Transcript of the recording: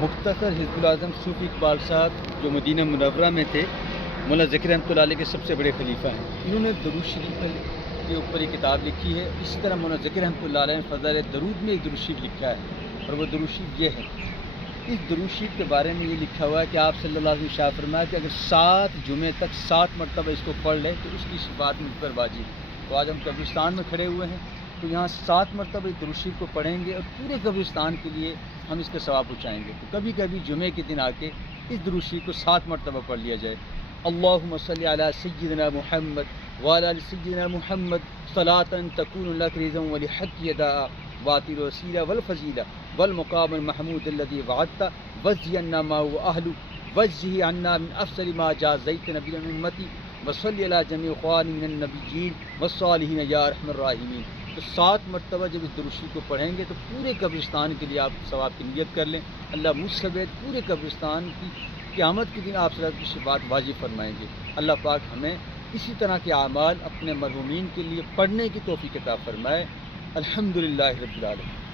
مختصر حزب الاعظم صوفی اقبال صاحب جو مدینہ منورہ میں تھے، مولانا ذکر رحمۃ اللہ علیہ کے سب سے بڑے خلیفہ ہیں. انہوں نے درود شریف کے اوپر یہ کتاب لکھی ہے. اسی طرح مولانا ذکر رحمۃ اللہ علیہ نے فضائل درود میں ایک درود شریف لکھا ہے، اور وہ درود شریف یہ ہے. اس درود شریف کے بارے میں یہ لکھا ہوا ہے کہ آپ صلی اللہ علیہ وسلم نے ارشاد فرمایا کہ اگر 7 جمعے تک 7 مرتبہ اس کو پڑھ لے تو اس کی شفاعت مجھ پر واجب ہے. تو آج ہم قبرستان میں کھڑے ہوئے ہیں، تو یہاں 7 مرتبہ اس درود شریف کو پڑھیں گے اور پورے قبرستان کے لیے ہم اس کا ثواب پہنچائیں گے. تو کبھی کبھی جمعے کے دن آ کے اس درود شریف کو 7 مرتبہ پڑھ لیا جائے. اللہم صلی علی سیدنا محمد وعلی آل سیدنا محمد صلاۃ تکون لک رضا ولحق یداء واتی الوسیلہ والفضیلہ والمقام المحمود الذی وعدت وجزی عنا ما هو اہل وجزہ عنا من افضل ما جازیت نبی امتی وصلی علی جمیع اخوانی من النبیین والصالحین یا ارحم الراحمین. تو 7 مرتبہ جب اس درود شریف کو پڑھیں گے تو پورے قبرستان کے لیے آپ ثواب کی نیت کر لیں. اللہ مجھ سمیت پورے قبرستان کی قیامت کے دن آپ صلی اللہ علیہ وسلم کی شفاعت واجب فرمائیں گے. اللہ پاک ہمیں اسی طرح کے اعمال اپنے مرحومین کے لیے پڑھنے کی توفیق عطا فرمائے. الحمدللہ رب العالمین.